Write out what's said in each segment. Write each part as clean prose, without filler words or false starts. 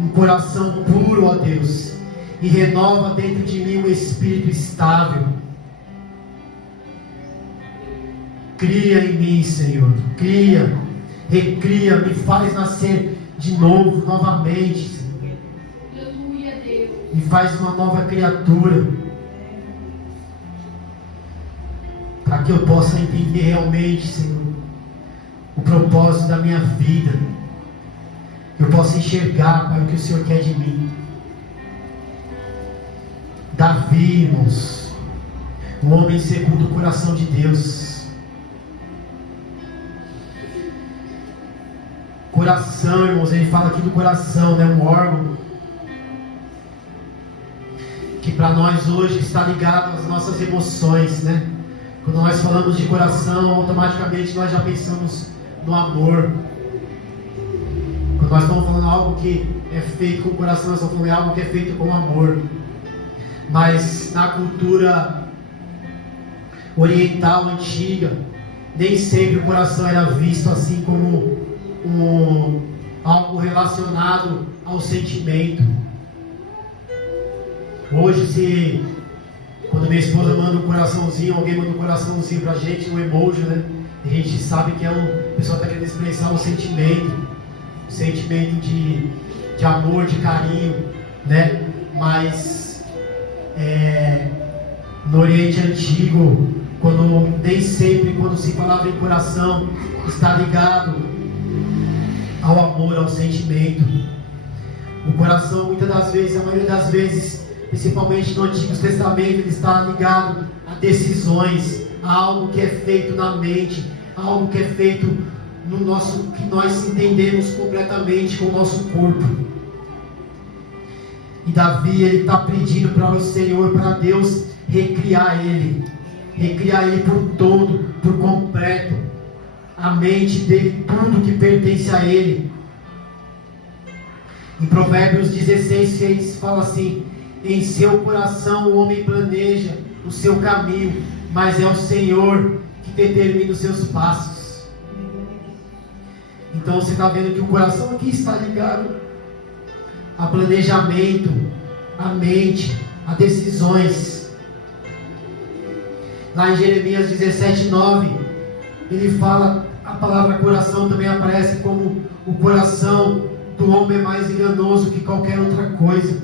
um coração puro, ó Deus, e renova dentro de mim um espírito estável. Cria em mim, Senhor, cria, recria, me faz nascer de novo, novamente, Senhor. Me faz uma nova criatura, para que eu possa entender realmente, Senhor, o propósito da minha vida. Eu possa enxergar, Pai, o que o Senhor quer de mim. Davi, irmãos, um homem segundo o coração de Deus. Coração, irmãos, ele fala aqui do coração, né? Um órgão que para nós hoje está ligado às nossas emoções, né? Quando nós falamos de coração, automaticamente nós já pensamos no amor. Quando nós estamos falando algo que é feito com o coração, nós estamos falando de algo que é feito com amor. Mas na cultura oriental antiga, nem sempre o coração era visto assim como algo relacionado ao sentimento. Hoje, quando minha esposa manda um coraçãozinho, alguém manda um coraçãozinho pra gente, um emoji, né? A gente sabe que a pessoa está querendo expressar um sentimento de amor, de carinho, né? Mas no Oriente Antigo, nem sempre quando se falava em coração, está ligado ao amor, ao sentimento. O coração, muitas das vezes, a maioria das vezes, principalmente no Antigo Testamento, ele está ligado a decisões, a algo que é feito na mente, a algo que é feito no nosso, que nós entendemos completamente com o nosso corpo. E Davi, ele está pedindo para o Senhor, para Deus recriar ele por todo, por completo, a mente dele, tudo que pertence a ele. Em Provérbios 16:6 fala assim: em seu coração o homem planeja o seu caminho, mas é o Senhor que determina os seus passos. Então você está vendo que o coração aqui está ligado a planejamento, a mente, a decisões. Lá em Jeremias 17:9, ele fala, a palavra coração também aparece como o coração do homem é mais enganoso que qualquer outra coisa,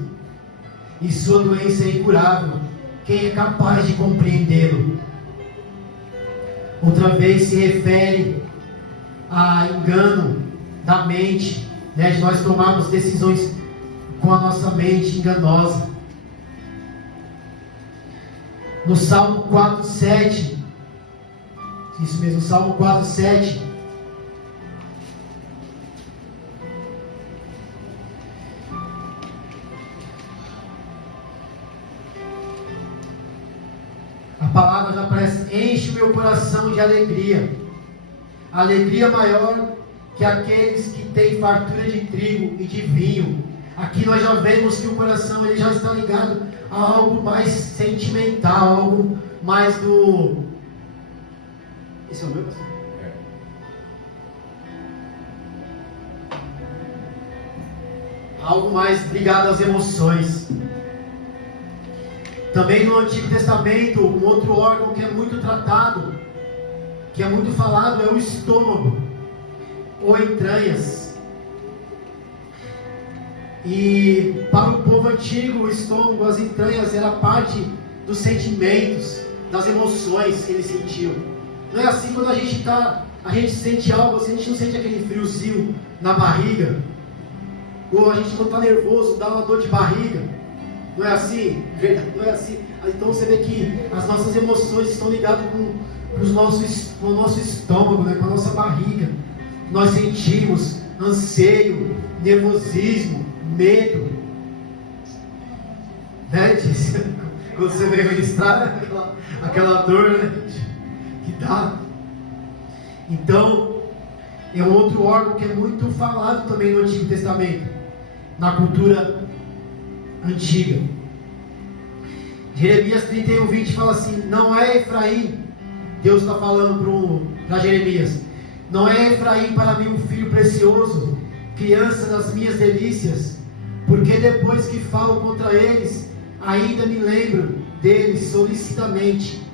e sua doença é incurável. Quem é capaz de compreendê-lo? Outra vez se refere a engano da mente, né, de nós tomarmos decisões com a nossa mente enganosa. No Salmo 4:7, isso mesmo, Salmo 4:7, a palavra já aparece: enche o meu coração de alegria, alegria maior que aqueles que têm fartura de trigo e de vinho. Aqui nós já vemos que o coração ele já está ligado a algo mais sentimental, algo mais do... Esse é o meu? Algo mais ligado às emoções. Também no Antigo Testamento, um outro órgão que é muito tratado, que é muito falado, é o estômago, ou entranhas. E para o povo antigo, o estômago, as entranhas, era parte dos sentimentos, das emoções que eles sentiam. Não é assim quando a gente sente algo, assim, a gente não sente aquele friozinho na barriga, ou a gente quando está nervoso, dá uma dor de barriga. Não é assim? Não é assim. Então você vê que as nossas emoções estão ligadas com o nosso estômago, né? Com a nossa barriga. Nós sentimos anseio, nervosismo, medo, né? Quando você vem ministrar, aquela dor, né? Que dá. Então, é um outro órgão que é muito falado também no Antigo Testamento, na cultura antiga. Jeremias 31:20 fala assim: não é Efraim, Deus está falando para Jeremias, não é Efraim para mim um filho precioso, criança das minhas delícias, Porque depois que falo contra eles, ainda me lembro deles solicitamente.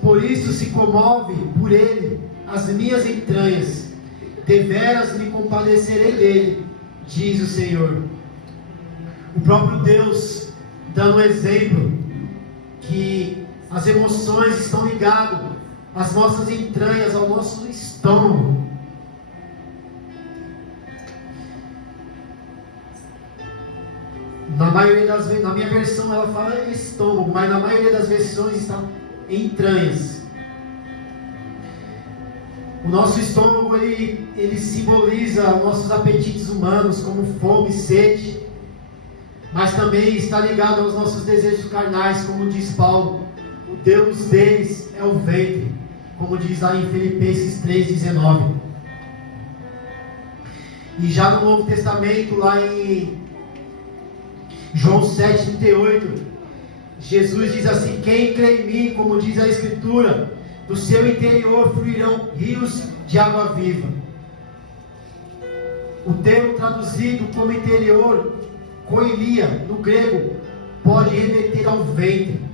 Por isso se comove por ele as minhas entranhas. Deveras me compadecerei dele, diz o Senhor. O próprio Deus dando um exemplo que as emoções estão ligadas às nossas entranhas, ao nosso estômago. Na maioria das vezes, na minha versão ela fala estômago, mas na maioria das versões está entranhas. O nosso estômago ele simboliza nossos apetites humanos, como fome, sede, mas também está ligado aos nossos desejos carnais, como diz Paulo. O Deus deles é o ventre, como diz lá em Filipenses 3,19. E já no Novo Testamento, lá em João 7,38, Jesus diz assim: quem crê em mim, como diz a Escritura, do seu interior fluirão rios de água viva. O termo traduzido como interior, koilia, no grego, pode remeter ao ventre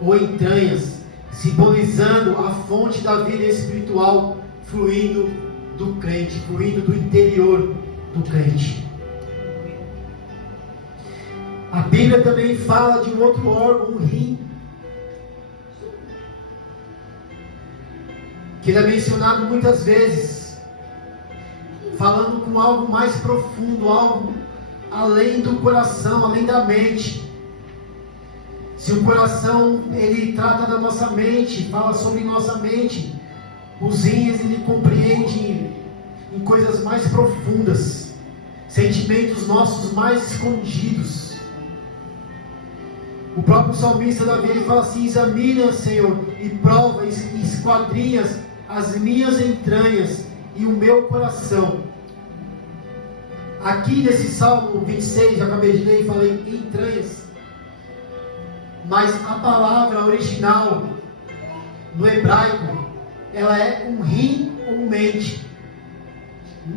ou entranhas, simbolizando a fonte da vida espiritual fluindo do crente, fluindo do interior do crente. A Bíblia também fala de um outro órgão, o rim, que ele é mencionado muitas vezes, falando com algo mais profundo, algo além do coração, além da mente. Se o coração ele trata da nossa mente, fala sobre nossa mente, os rins ele compreende em coisas mais profundas, sentimentos nossos mais escondidos. O próprio salmista Davi ele fala assim: examina, Senhor, e prova, e esquadrinhas as minhas entranhas e o meu coração. Aqui nesse Salmo 26, já acabei de ler e falei entranhas, mas a palavra original no hebraico, ela é um rim ou mente.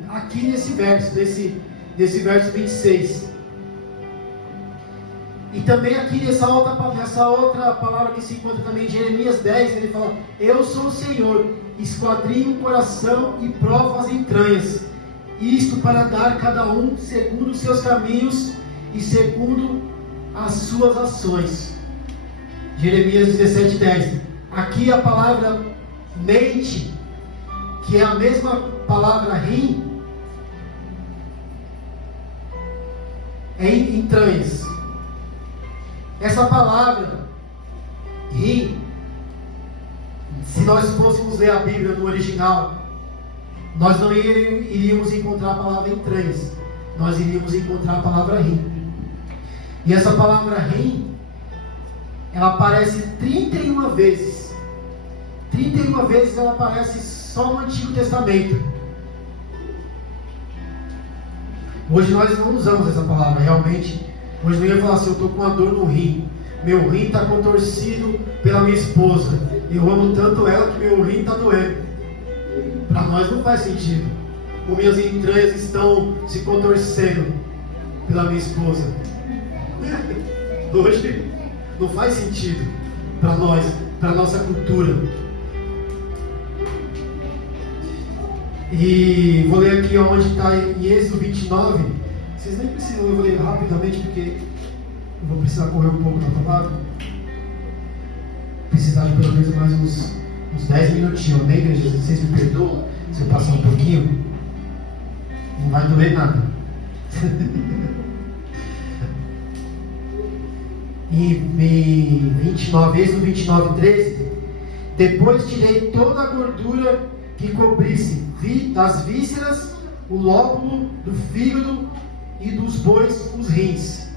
Aqui nesse verso, desse verso 26. E também aqui nessa outra palavra que se encontra também em Jeremias 10, ele fala: eu sou o Senhor, esquadrinho o coração e provo as entranhas, isto para dar cada um segundo os seus caminhos e segundo as suas ações. Jeremias 17:10. Aqui a palavra mente, que é a mesma palavra rim, é entranhas. Essa palavra rim, se nós fôssemos ler a Bíblia no original, nós não iríamos encontrar a palavra entranhas, nós iríamos encontrar a palavra rim. E essa palavra rim, ela aparece 31 vezes. 31 vezes ela aparece só no Antigo Testamento. Hoje nós não usamos essa palavra, realmente. Hoje não ia falar assim: eu estou com uma dor no rim, meu rim está contorcido pela minha esposa, eu amo tanto ela que meu rim está doendo. Para nós não faz sentido. Ou minhas entranhas estão se contorcendo pela minha esposa. Hoje não faz sentido para nós, para a nossa cultura. E vou ler aqui onde está em Êxodo 29. Vocês nem precisam, eu vou ler rapidamente porque eu vou precisar correr um pouco na palavra. Precisar de pelo menos mais uns 10 minutinhos, amém, igreja? Vocês me perdoam se eu passar um pouquinho? Não vai doer nada. Em 29, Êxodo 29:13, depois tirei toda a gordura que cobrisse das vísceras, o lóbulo do fígado e dos bois, os rins.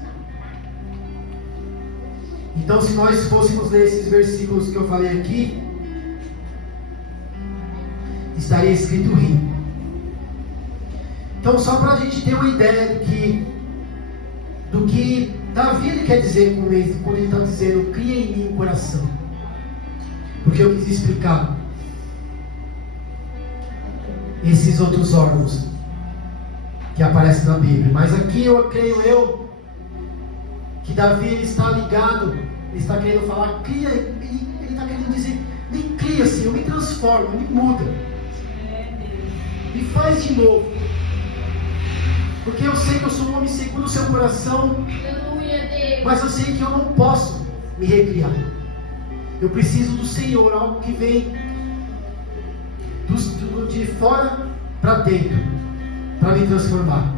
Então, se nós fôssemos ler esses versículos que eu falei aqui, estaria escrito rim. Então, só para a gente ter uma ideia do que Davi ele quer dizer quando ele está dizendo: cria em mim um coração. Porque eu quis explicar. esses outros órgãos que aparecem na Bíblia. Mas aqui eu creio que Davi ele está ligado, ele está querendo falar, cria, ele está querendo dizer, me cria, Senhor, me transforma, me muda, me faz de novo, porque eu sei que eu sou um homem segundo o seu coração, mas eu sei que eu não posso me recriar. Eu preciso do Senhor, algo que vem de fora para dentro, para me transformar.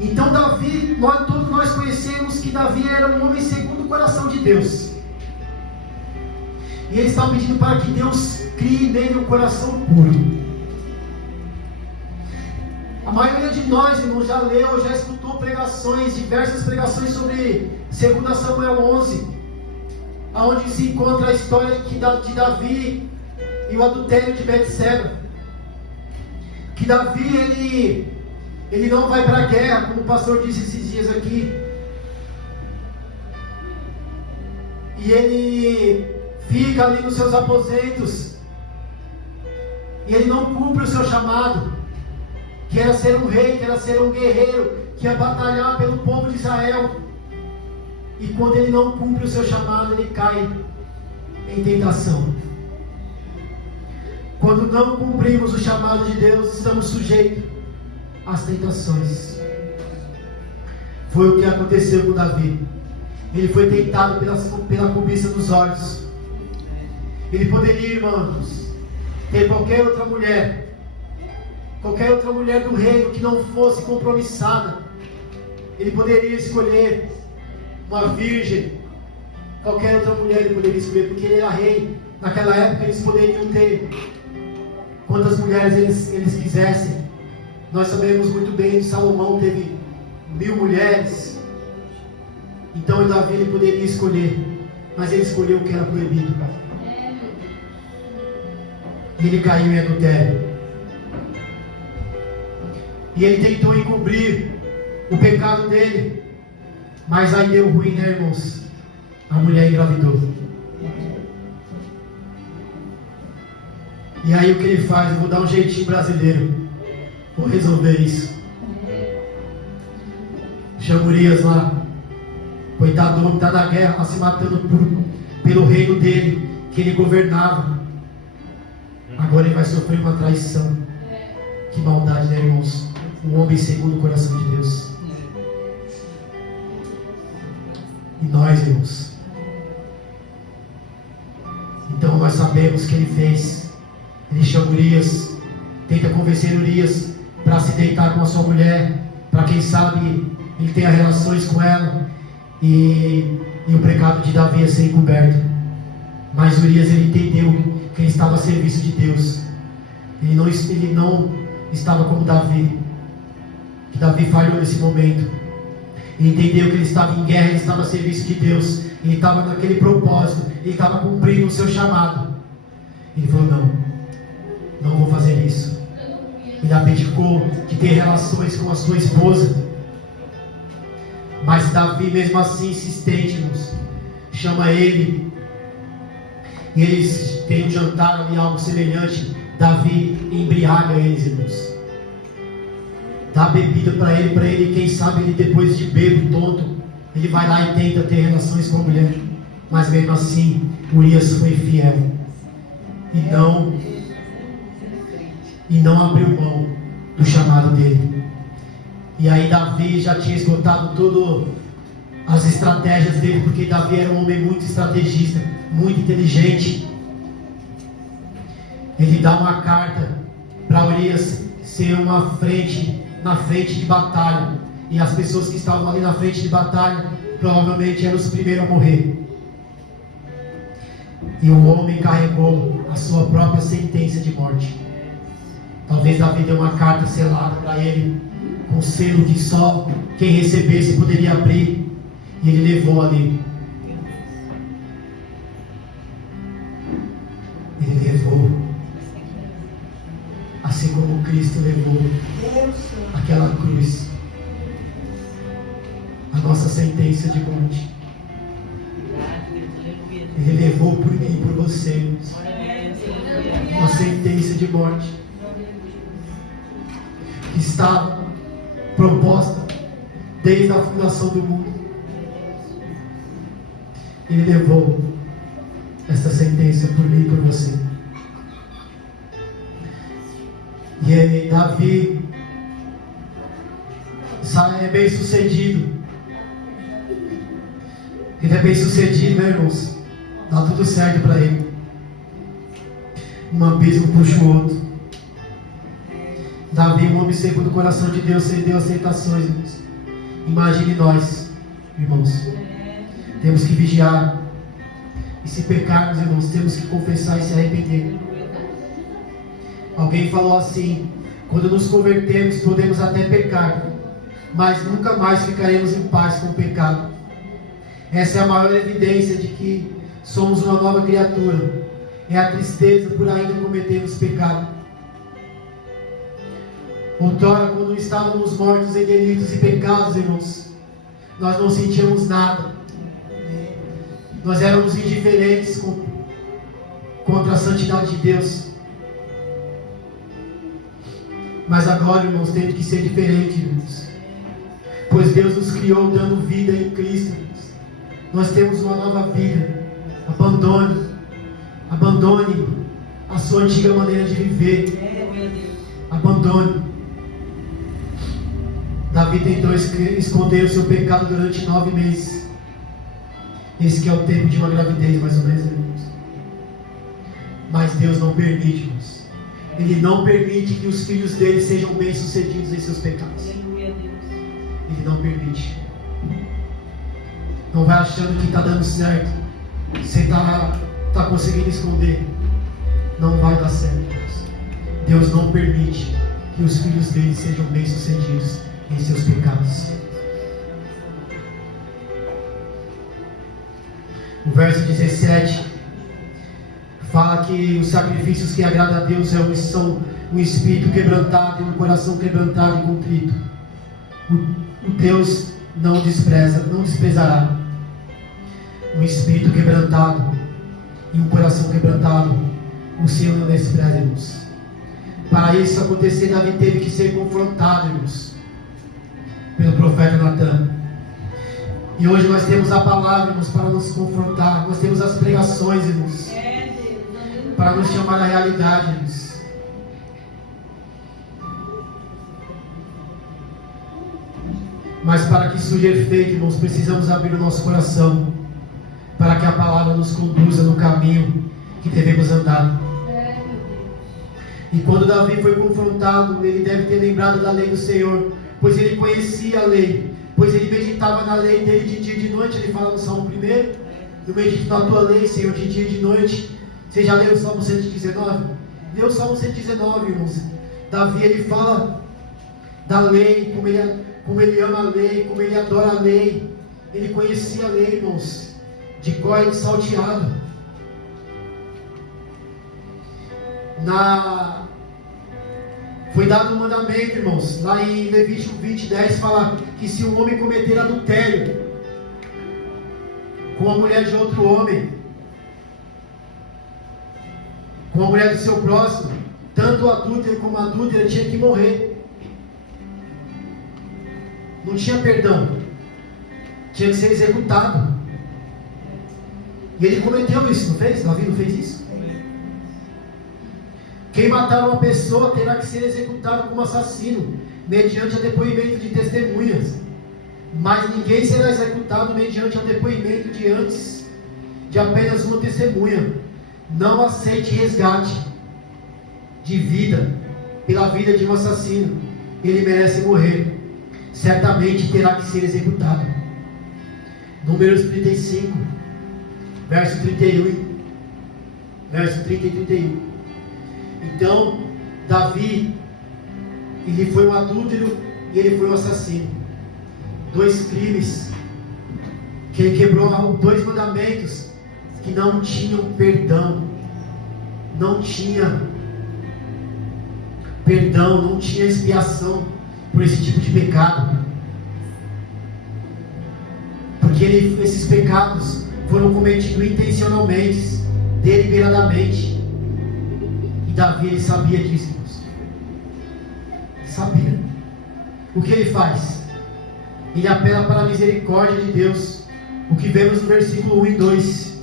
Então Davi, todos nós conhecemos que Davi era um homem segundo o coração de Deus. E ele estava pedindo para que Deus crie nele um coração puro. A maioria de nós, irmãos, já leu, já escutou pregações, diversas pregações sobre 2 Samuel 11, onde se encontra a história de Davi e o adultério de Betseba. Que Davi, ele não vai para a guerra, como o pastor disse esses dias aqui. E ele fica ali nos seus aposentos. E ele não cumpre o seu chamado, que era ser um rei, que era ser um guerreiro, que ia batalhar pelo povo de Israel. E quando ele não cumpre o seu chamado, ele cai em tentação. Quando não cumprimos o chamado de Deus, estamos sujeitos às tentações. Foi o que aconteceu com Davi. Ele foi tentado pela cobiça dos olhos. Ele poderia, irmãos, ter qualquer outra mulher do reino que não fosse compromissada. Ele poderia escolher uma virgem, qualquer outra mulher ele poderia escolher, porque ele era rei. Naquela época eles poderiam ter quantas mulheres eles quisessem. Nós sabemos muito bem que Salomão teve 1000 mulheres. Então Davi ele poderia escolher, mas ele escolheu o que era proibido. E ele caiu em adultério. E ele tentou encobrir o pecado dele, mas aí deu ruim, né, irmãos? A mulher engravidou. E aí o que ele faz? Eu vou dar um jeitinho brasileiro, vou resolver isso. Chama Urias lá, coitado do homem, está na guerra, está se matando pelo reino dele, que ele governava. Agora ele vai sofrer uma traição. Que maldade, né, irmãos? Um homem segundo o coração de Deus. E nós, irmãos, então nós sabemos o que ele fez. Ele chama Urias, tenta convencer Urias para se deitar com a sua mulher, para quem sabe ele tenha relações com ela, e o pecado de Davi ia ser encoberto. Mas Urias ele entendeu que ele estava a serviço de Deus. Ele não estava como Davi, que Davi falhou nesse momento. Ele entendeu que ele estava em guerra, ele estava a serviço de Deus, ele estava naquele propósito, ele estava cumprindo o seu chamado. Ele falou: não vou fazer isso. Ele abdicou de ter relações com a sua esposa. Mas Davi, mesmo assim, insistente, irmãos, chama ele, e eles têm um jantar ali, algo semelhante. Davi embriaga eles, irmãos, dá bebida para ele, quem sabe ele depois de bebo, tonto, ele vai lá e tenta ter relações com a mulher. Mas mesmo assim, Urias foi fiel e não abriu mão do chamado dele. E aí Davi já tinha esgotado todas as estratégias dele, porque Davi era um homem muito estrategista, muito inteligente. Ele dá uma carta para Urias ser na frente de batalha, e as pessoas que estavam ali na frente de batalha provavelmente eram os primeiros a morrer. E o homem carregou a sua própria sentença de morte. Talvez Davi deu uma carta selada para ele, com selo que só quem recebesse poderia abrir, e ele levou ali. Ele levou, assim como Cristo levou aquela cruz, a nossa sentença de morte. Ele levou por mim e por você uma sentença de morte. que estava proposta desde a fundação do mundo. Ele levou esta sentença por mim e por você. E aí, Davi é bem sucedido. Ele é bem sucedido, né, irmãos? Dá tudo certo para ele. Um abismo puxa o outro. Davi, um homem segundo o coração de Deus, cedeu as tentações, irmãos. Imagine nós, irmãos. Temos que vigiar. E se pecarmos, irmãos, temos que confessar e se arrepender. Alguém falou assim: quando nos convertemos, podemos até pecar, mas nunca mais ficaremos em paz com o pecado. Essa é a maior evidência de que somos uma nova criatura. É a tristeza por ainda cometermos pecado. Outrora, quando estávamos mortos em delitos e pecados, irmãos, nós não sentíamos nada. Nós éramos indiferentes contra a santidade de Deus. Mas agora, irmãos, tem que ser diferente, irmãos. Pois Deus nos criou dando vida em Cristo, irmãos. Nós temos uma nova vida. Abandone a sua antiga maneira de viver. Abandone. Davi tentou esconder o seu pecado durante 9 meses. Esse que é o tempo de uma gravidez, mais ou menos, irmãos. Mas Deus não permite, irmãos. Ele não permite que os filhos dele sejam bem-sucedidos em seus pecados. Ele não permite. Não vai achando que está dando certo. Você está conseguindo esconder. Não vai dar certo, irmãos. Deus não permite que os filhos dele sejam bem-sucedidos em seus pecados. O verso 17 fala que os sacrifícios que agradam a Deus são um espírito quebrantado e um coração quebrantado e contrito. O Deus não desprezará um espírito quebrantado e um coração quebrantado. O Senhor não despreza, irmãos. Para isso acontecer, Davi teve que ser confrontado, irmãos, pelo profeta Natan. E hoje nós temos a palavra, irmãos, para nos confrontar. Nós temos as pregações, irmãos, para nos chamar à realidade, irmãos. Mas para que surja efeito, irmãos, precisamos abrir o nosso coração, para que a palavra nos conduza no caminho que devemos andar. E quando Davi foi confrontado, ele deve ter lembrado da lei do Senhor, pois ele conhecia a lei, pois ele meditava na lei dele de dia e de noite. Ele fala no Salmo 1: eu medito na tua lei, Senhor, de dia e de noite. Você já leu o Salmo 119? Leu o Salmo 119, irmãos. Davi, ele fala da lei, como ele ama a lei, como ele adora a lei. Ele conhecia a lei, irmãos, de cor e de salteado. Foi dado um mandamento, irmãos, lá em Levítico 20:10, fala que se um homem cometer adultério com a mulher de outro homem, com a mulher do seu próximo, tanto o adúltero como a adúltera tinha que morrer. Não tinha perdão, tinha que ser executado. E ele cometeu isso, não fez? Davi não fez isso? Quem matar uma pessoa terá que ser executado como assassino, mediante o depoimento de testemunhas. Mas ninguém será executado mediante o depoimento de antes de apenas uma testemunha. Não aceite resgate de vida pela vida de um assassino. Ele merece morrer. Certamente terá que ser executado. Números 35, verso 31. Verso 30 e 31. Então, Davi, ele foi um adúltero e ele foi um assassino. 2 crimes que ele quebrou, 2 mandamentos que não tinham perdão. Não tinha perdão, não tinha expiação por esse tipo de pecado. Porque esses pecados foram cometidos intencionalmente, deliberadamente. Davi, ele sabia disso, irmãos. Ele sabia. o que ele faz? Ele apela para a misericórdia de Deus, o que vemos no versículo 1 e 2.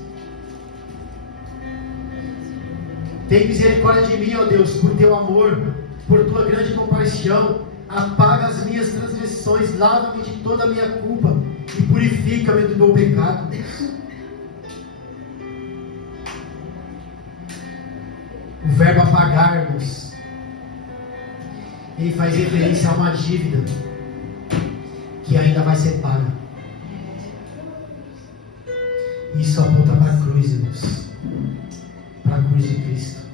Tem misericórdia de mim, ó Deus, por teu amor, por tua grande compaixão. Apaga as minhas transgressões, lava-me de toda a minha culpa e purifica-me do meu pecado. O verbo apagar-nos, ele faz referência a uma dívida que ainda vai ser paga. Isso aponta para a cruz, irmãos, para a cruz de Cristo.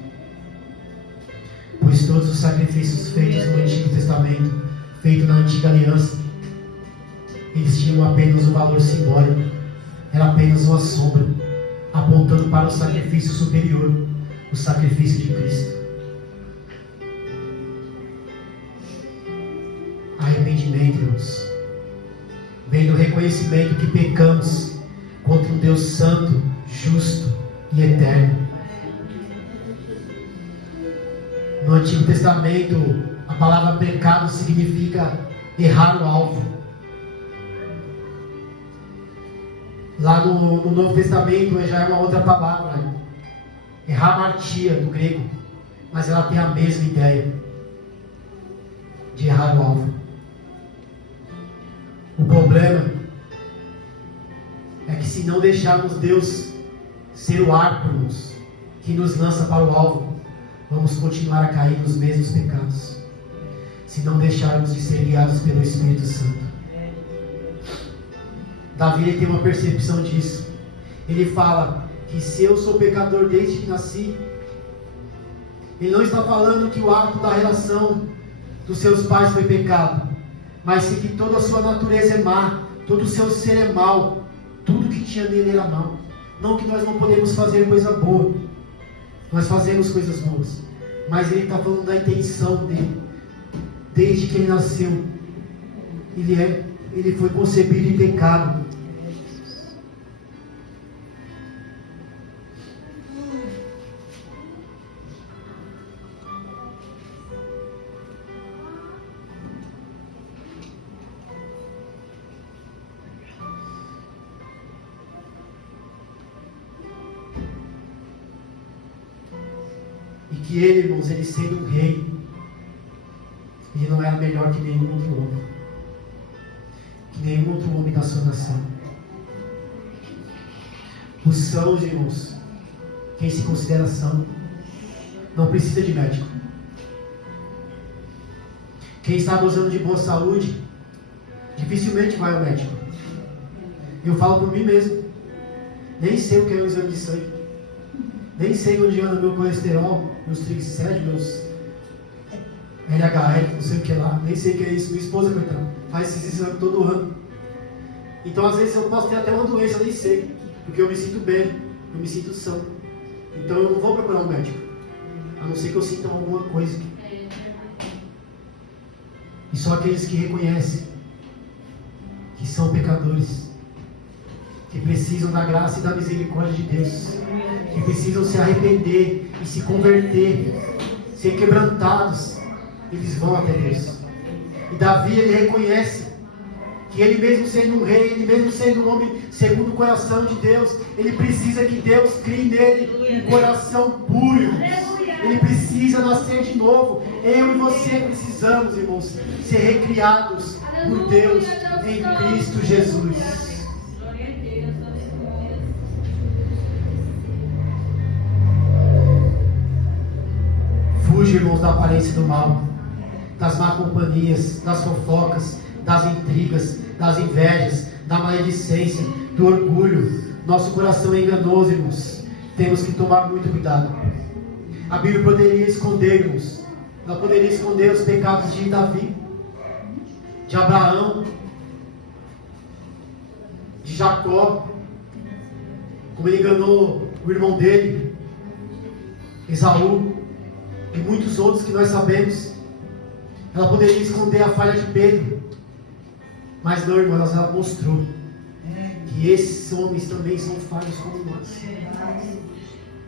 Pois todos os sacrifícios feitos no Antigo Testamento, feitos na Antiga Aliança, eles tinham apenas um valor simbólico, era apenas uma sombra, apontando para o sacrifício superior, o sacrifício de Cristo. Arrependimento, irmãos, vem do reconhecimento que pecamos contra um Deus santo, justo e eterno. No Antigo Testamento, a palavra pecado significa errar o alvo. Lá no Novo Testamento já é uma outra palavra, erramartia, do grego, mas ela tem a mesma ideia de errar o alvo. O problema é que se não deixarmos Deus ser o arco que nos lança para o alvo, vamos continuar a cair nos mesmos pecados, se não deixarmos de ser guiados pelo Espírito Santo. Davi ele tem uma percepção disso. Ele fala que se eu sou pecador desde que nasci, ele não está falando que o ato da relação dos seus pais foi pecado, mas sim que toda a sua natureza é má, todo o seu ser é mau, tudo que tinha nele era mau. Não que nós não podemos fazer coisa boa, nós fazemos coisas boas, mas ele está falando da intenção dele. Desde que ele nasceu, ele foi concebido em pecado. Que ele, irmãos, ele sendo um rei, ele não era melhor que nenhum outro homem, que nenhum outro homem da sua nação. Os sãos, irmãos, quem se considera são, não precisa de médico. Quem está gozando de boa saúde, dificilmente vai ao médico. Eu falo por mim mesmo, nem sei o que é um exame de sangue, nem sei onde anda meu colesterol, meus triglicéridos, meus LHL, não sei o que lá, nem sei o que é isso. Minha esposa, coitada, faz esses exames todo ano. Então às vezes eu posso ter até uma doença, eu nem sei, porque eu me sinto bem, eu me sinto são. Então eu não vou procurar um médico, a não ser que eu sinta alguma coisa. E só aqueles que reconhecem que são pecadores, que precisam da graça e da misericórdia de Deus, que precisam se arrepender e se converter, ser quebrantados, eles vão até Deus. E Davi, ele reconhece que ele mesmo sendo um rei, ele mesmo sendo um homem segundo o coração de Deus, ele precisa que Deus crie nele um coração puro. Ele precisa nascer de novo. Eu e você precisamos, irmãos, ser recriados por Deus em Cristo Jesus. Fuja, irmãos, da aparência do mal, das má companhias, das fofocas, das intrigas, das invejas, da maledicência, do orgulho. Nosso coração é enganoso, irmãos. Temos que tomar muito cuidado. A Bíblia poderia esconder, irmãos. Ela poderia esconder os pecados de Davi, de Abraão, de Jacó, como ele enganou o irmão dele, Esaú, e muitos outros que nós sabemos. Ela poderia esconder a falha de Pedro, mas não, irmãos, ela mostrou que esses homens também são falhos como nós.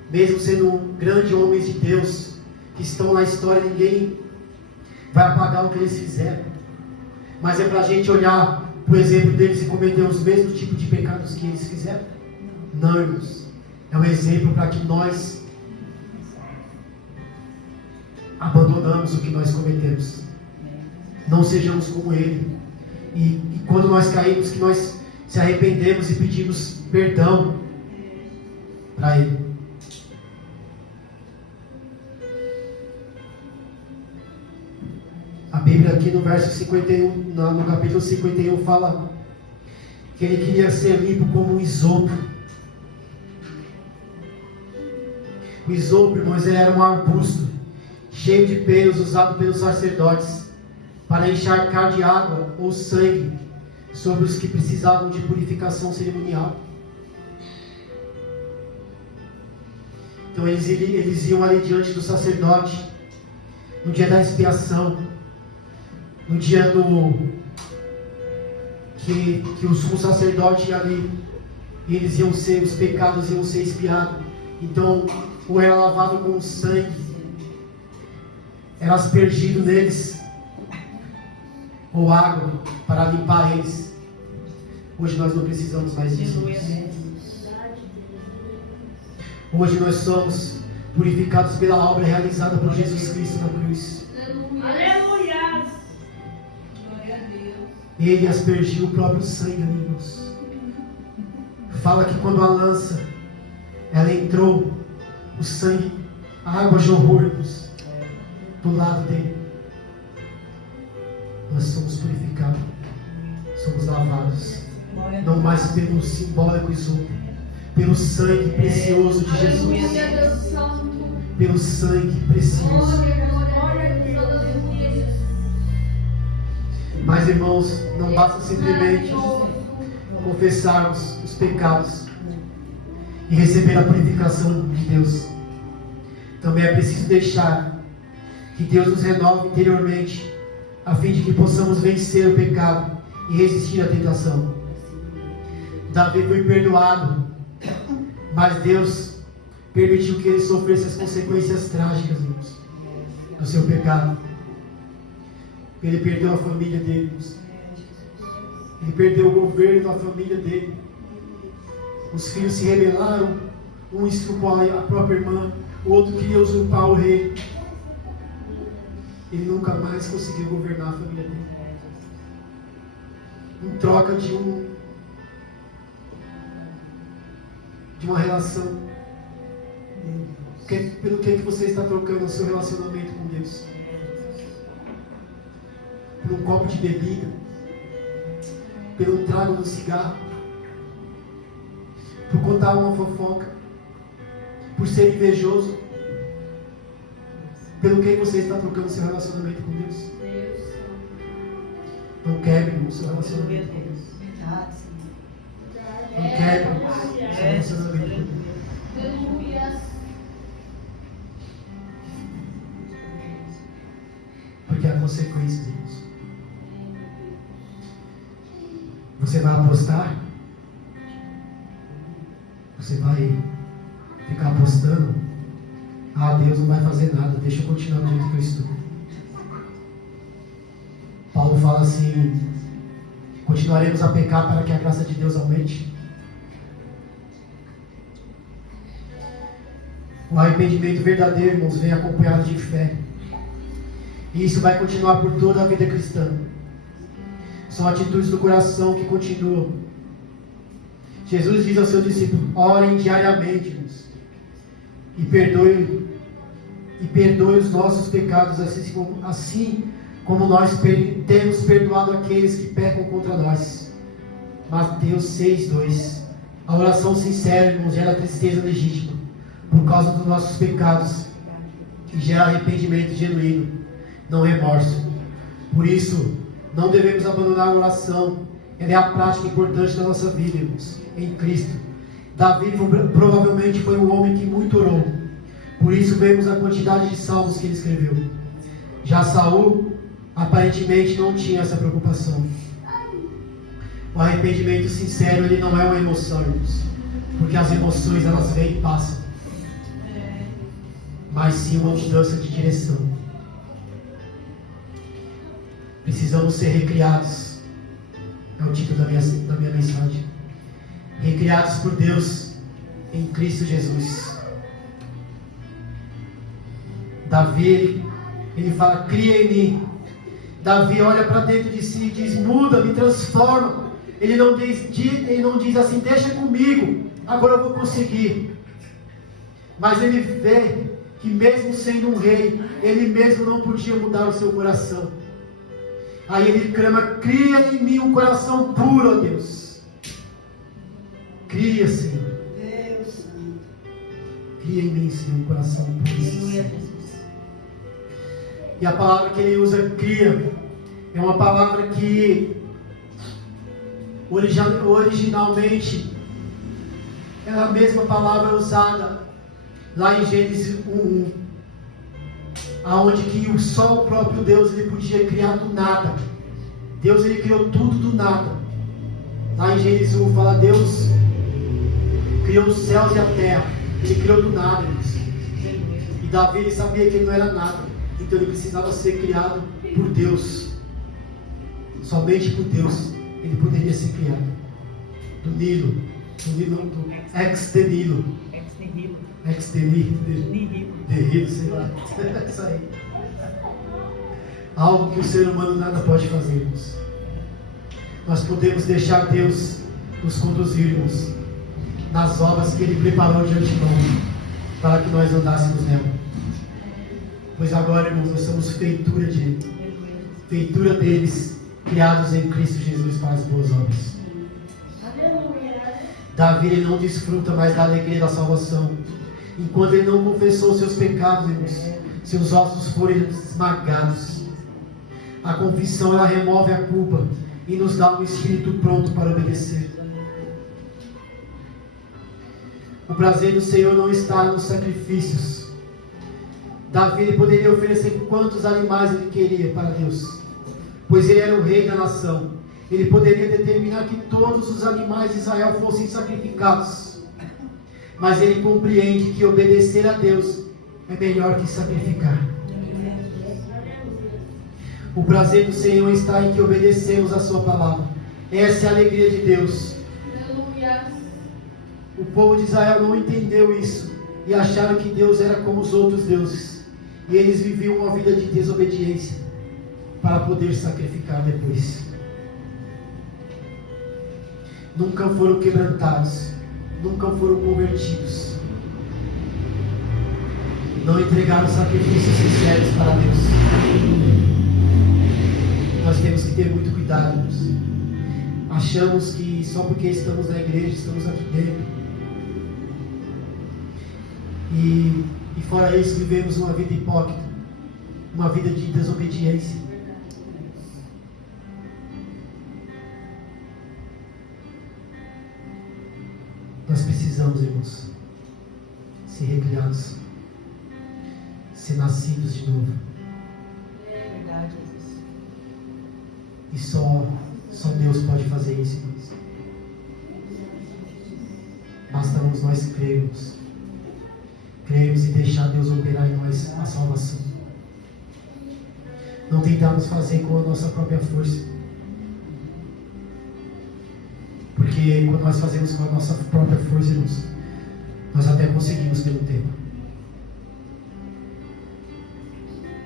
Mesmo sendo grandes homens de Deus, que estão na história, ninguém vai apagar o que eles fizeram. Mas é para a gente olhar para o exemplo deles e cometer os mesmos tipos de pecados que eles fizeram? Não, irmãos. É um exemplo para que nós abandonamos o que nós cometemos. Não sejamos como ele. E quando nós caímos, que nós se arrependemos e pedimos perdão para ele. A Bíblia aqui no verso 51, no capítulo 51, fala que ele queria ser limpo como um isopo. O isopo, irmãos, era um arbusto cheio de pelos usado pelos sacerdotes para encharcar de água ou sangue sobre os que precisavam de purificação cerimonial. Então eles iam ali diante do sacerdote no dia da expiação, no dia que o sumo sacerdote ia ali, e os pecados iam ser expiados. Então, ou era lavado com sangue, era aspergido neles, ou água para limpar eles. Hoje nós não precisamos mais disso. Hoje nós somos purificados pela obra realizada por Jesus Cristo na cruz. Aleluia! Glória a Deus. Ele aspergiu o próprio sangue, amigos. Fala que quando a lança ela entrou, o sangue, a água jorrou, irmãos, do lado dele. Nós somos purificados, somos lavados, não mais pelo simbólico isopo, pelo sangue precioso de Jesus, pelo sangue precioso. Mas, irmãos, não basta simplesmente confessarmos os pecados e receber a purificação de Deus. Também é preciso deixar que Deus nos renove interiormente, a fim de que possamos vencer o pecado e resistir à tentação. Davi foi perdoado, mas Deus permitiu que ele sofresse as consequências trágicas, irmãos, do seu pecado. Ele perdeu a família dele, irmãos. Ele perdeu o governo da família dele. Os filhos se rebelaram, um estrupou a própria irmã, o outro queria usurpar o rei. Ele nunca mais conseguiu governar a família dele. Em troca de uma relação. Pelo que você está trocando o seu relacionamento com Deus? Por um copo de bebida? Pelo trago do cigarro? Por contar uma fofoca? Por ser invejoso? Pelo que você está trocando o seu relacionamento com Deus? Não quebre o seu relacionamento com Deus. Não quebre o seu relacionamento com Deus. Porque há consequências, irmãos. Você vai apostar? Você vai ficar apostando? Ah, Deus não vai fazer nada, deixa eu continuar do jeito que eu estou. Paulo fala assim: continuaremos a pecar para que a graça de Deus aumente. O arrependimento verdadeiro, irmãos, vem acompanhado de fé. E isso vai continuar por toda a vida cristã. São atitudes do coração que continuam. Jesus diz ao seu discípulo: orem diariamente, irmãos, e perdoe os nossos pecados, assim como nós temos perdoado aqueles que pecam contra nós. Mateus 6:2. A oração sincera, irmãos, gera tristeza legítima por causa dos nossos pecados e gera arrependimento genuíno, não remorso. Por isso, não devemos abandonar a oração. Ela é a prática importante da nossa vida, irmãos, em Cristo. Davi provavelmente foi um homem que muito orou. Por isso vemos a quantidade de salmos que ele escreveu. Já Saul, aparentemente, não tinha essa preocupação. O arrependimento sincero, ele não é uma emoção, irmãos, porque as emoções, elas vêm e passam. Mas sim uma mudança de direção. Precisamos precisamos ser recriados. É o título da minha mensagem. Recriados por Deus em Cristo Jesus. Davi, ele fala, cria em mim. Davi olha para dentro de si e diz, muda, me transforma. Ele não diz assim, deixa comigo, agora eu vou conseguir. Mas ele vê que mesmo sendo um rei, ele mesmo não podia mudar o seu coração. Aí ele clama, cria em mim um coração puro, ó Deus. Cria, Senhor. Deus Santo. Cria em mim, Senhor, um coração puro. Aleluia, Jesus. E a palavra que ele usa, cria, é uma palavra que originalmente é a mesma palavra usada lá em Gênesis 1:1, aonde que só o próprio Deus ele podia criar do nada. Deus ele criou tudo do nada. Lá em Gênesis 1 fala, Deus criou os céus e a terra. Ele criou do nada isso. E Davi ele sabia que ele não era nada, então ele precisava ser criado por Deus. Somente por Deus ele poderia ser criado. Do Nilo, do ex-de-Nilo. Ex-de-Nilo, sei lá. Isso aí. Algo que o ser humano nada pode fazer, irmãos. Nós podemos deixar Deus nos conduzir, irmãos, nas obras que Ele preparou de antemão, para que nós andássemos nela. Pois agora, irmãos, nós somos feitura deles, criados em Cristo Jesus para as boas obras. Davi ele não desfruta mais da alegria da salvação, enquanto ele não confessou seus pecados, irmãos, seus ossos foram esmagados. A confissão ela remove a culpa e nos dá um espírito pronto para obedecer. O prazer do Senhor não está nos sacrifícios. Davi ele poderia oferecer quantos animais ele queria para Deus, pois ele era o rei da nação. Ele poderia determinar que todos os animais de Israel fossem sacrificados. Mas ele compreende que obedecer a Deus é melhor que sacrificar. O prazer do Senhor está em que obedecemos a sua palavra. Essa é a alegria de Deus. O povo de Israel não entendeu isso e acharam que Deus era como os outros deuses. E eles viviam uma vida de desobediência para poder sacrificar depois. Nunca foram quebrantados, nunca foram convertidos. Não entregaram sacrifícios sinceros para Deus. Nós temos que ter muito cuidado, irmãos. Achamos que só porque estamos na igreja, estamos aqui dentro. E fora isso, vivemos uma vida hipócrita, uma vida de desobediência. Nós precisamos, irmãos, ser recriados, ser nascidos de novo. É verdade, Jesus. E só Deus pode fazer isso, irmãos. Bastamos nós crermos e deixar Deus operar em nós a salvação. Não tentarmos fazer com a nossa própria força. Porque quando nós fazemos com a nossa própria força, irmãos, nós até conseguimos pelo tempo.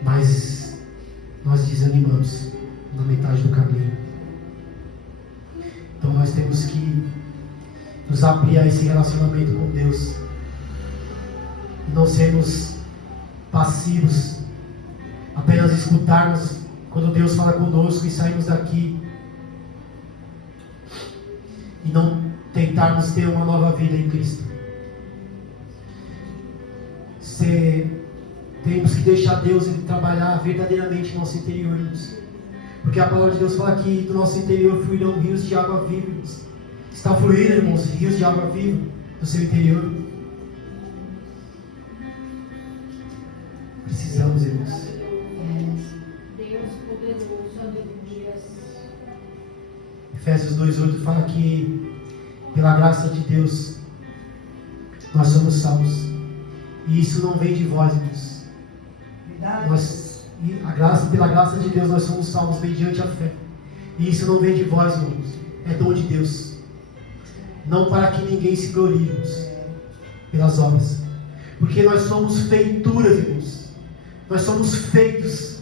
Mas nós desanimamos na metade do caminho. Então nós temos que nos abrir a esse relacionamento com Deus. Não sermos passivos, apenas escutarmos quando Deus fala conosco e sairmos daqui. E não tentarmos ter uma nova vida em Cristo. Temos que deixar Deus trabalhar verdadeiramente no nosso interior, irmãos. Porque a palavra de Deus fala que do nosso interior fluirão rios de água viva, irmãos. Está fluindo, irmãos, rios de água viva do seu interior. Precisamos, irmãos. Deus poderoso, aleluia. Efésios 2:8 fala que pela graça de Deus nós somos salvos. E isso não vem de vós, irmãos. E pela graça de Deus nós somos salvos mediante a fé. E isso não vem de vós, irmãos. É dom de Deus. Não para que ninguém se glorie, irmãos, pelas obras. Porque nós somos feituras, irmãos. Nós somos feitos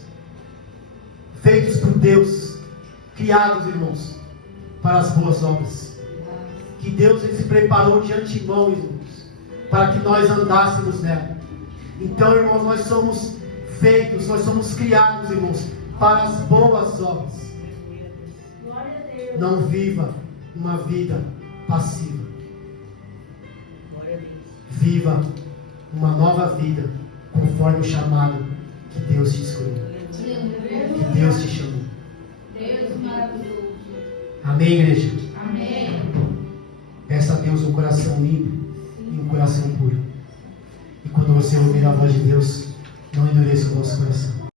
por Deus, criados, irmãos, para as boas obras. Que Deus ele se preparou de antemão, irmãos, para que nós andássemos nela. Então, irmãos, nós somos feitos, nós somos criados, irmãos, para as boas obras. Não viva uma vida passiva. Viva uma nova vida, conforme o chamado que Deus te escolheu, que Deus te chamou. Deus maravilhoso. Amém, igreja? Amém. Peça a Deus um coração limpo e um coração puro. E quando você ouvir a voz de Deus, não endureça o vosso coração.